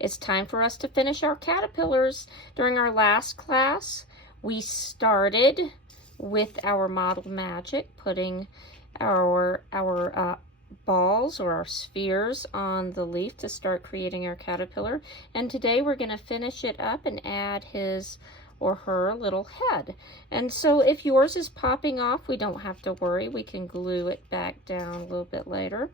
it's time for us to finish our caterpillars. During our last class, we started with our model magic, putting our balls or our spheres on the leaf to start creating our caterpillar. And today we're going to finish it up and add his or her little head. And so if yours is popping off, we don't have to worry. We can glue it back down a little bit later.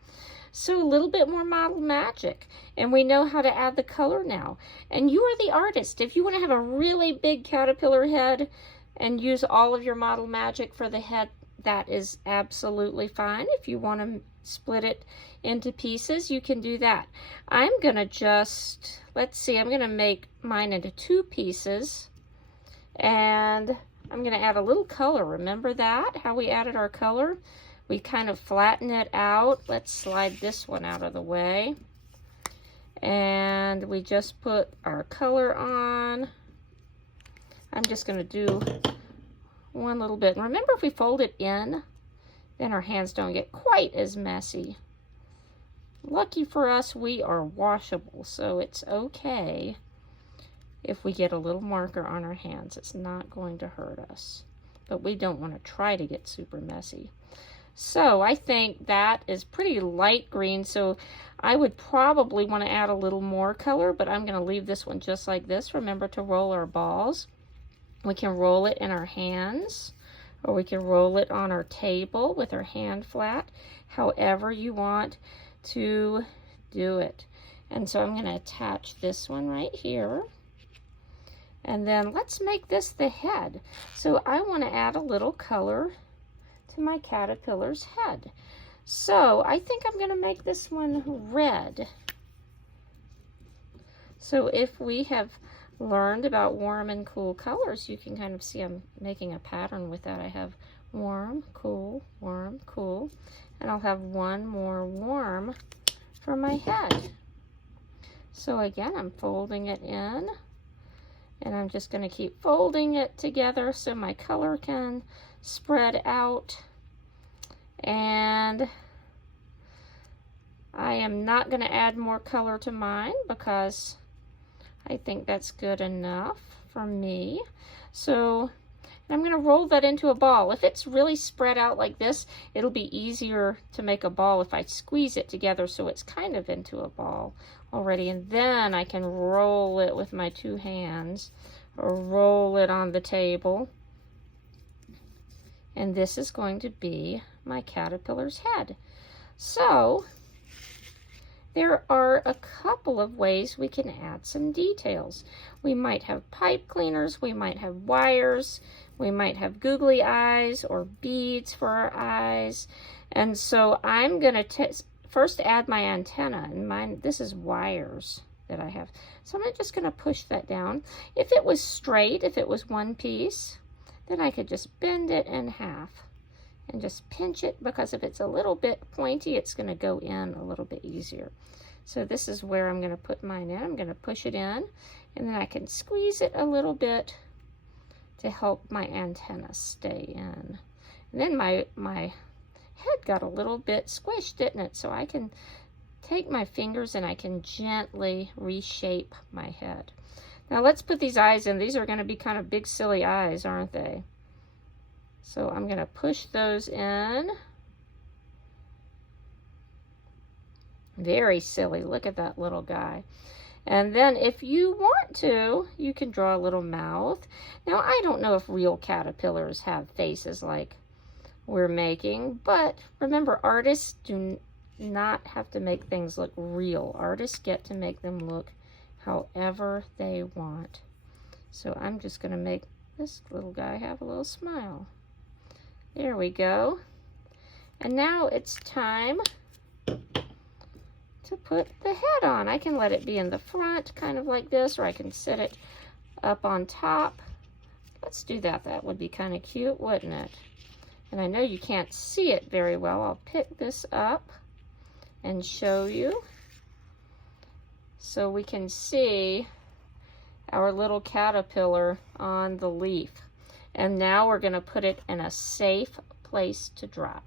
So a little bit more model magic, and we know how to add the color now. And you are the artist. If you want to have a really big caterpillar head and use all of your model magic for the head, that is absolutely fine. If you want to split it into pieces, you can do that. I'm going to just, let's see, I'm going to make mine into 2 pieces, and I'm going to add a little color. Remember that, how we added our color? We kind of flatten it out. Let's slide this one out of the way. And we just put our color on. I'm just going to do one little bit. And remember, if we fold it in, then our hands don't get quite as messy. Lucky for us, we are washable, so it's okay if we get a little marker on our hands. It's not going to hurt us. But we don't want to try to get super messy. So I think that is pretty light green, so I would probably want to add a little more color, but I'm going to leave this one just like this. Remember to roll our balls. We can roll it in our hands, or we can roll it on our table with our hand flat, however you want to do it. And so I'm going to attach this one right here. And then let's make this the head. So I want to add a little color to my caterpillar's head. So I think I'm going to make this one red. So if we have learned about warm and cool colors, you can kind of see I'm making a pattern with that. I have warm, cool, and I'll have one more warm for my head. So again, I'm folding it in, and I'm just going to keep folding it together so my color can spread out. And I am not going to add more color to mine because I think that's good enough for me. So I'm going to roll that into a ball. If it's really spread out like this, it'll be easier to make a ball if I squeeze it together so it's kind of into a ball already. And then I can roll it with my 2 hands or roll it on the table. And this is going to be my caterpillar's head. So there are a couple of ways we can add some details. We might have pipe cleaners, we might have wires, we might have googly eyes or beads for our eyes. And so I'm going to first add my antenna, and mine, this is wires that I have. So I'm just going to push that down. If it was straight, if it was one piece, then I could just bend it in half and just pinch it, because if it's a little bit pointy, it's going to go in a little bit easier. So this is where I'm going to put mine in. I'm going to push it in, and then I can squeeze it a little bit to help my antenna stay in. And then my head got a little bit squished, didn't it? So I can take my fingers and I can gently reshape my head. Now let's put these eyes in. These are going to be kind of big, silly eyes, aren't they? So I'm going to push those in. Very silly. Look at that little guy. And then if you want to, you can draw a little mouth. Now I don't know if real caterpillars have faces like we're making, but remember, artists do not have to make things look real. Artists get to make them look however they want. So I'm just going to make this little guy have a little smile. There we go. And now it's time to put the head on. I can let it be in the front, kind of like this, or I can sit it up on top. Let's do that. That would be kind of cute, wouldn't it? And I know you can't see it very well. I'll pick this up and show you so we can see our little caterpillar on the leaf. And now we're going to put it in a safe place to dry.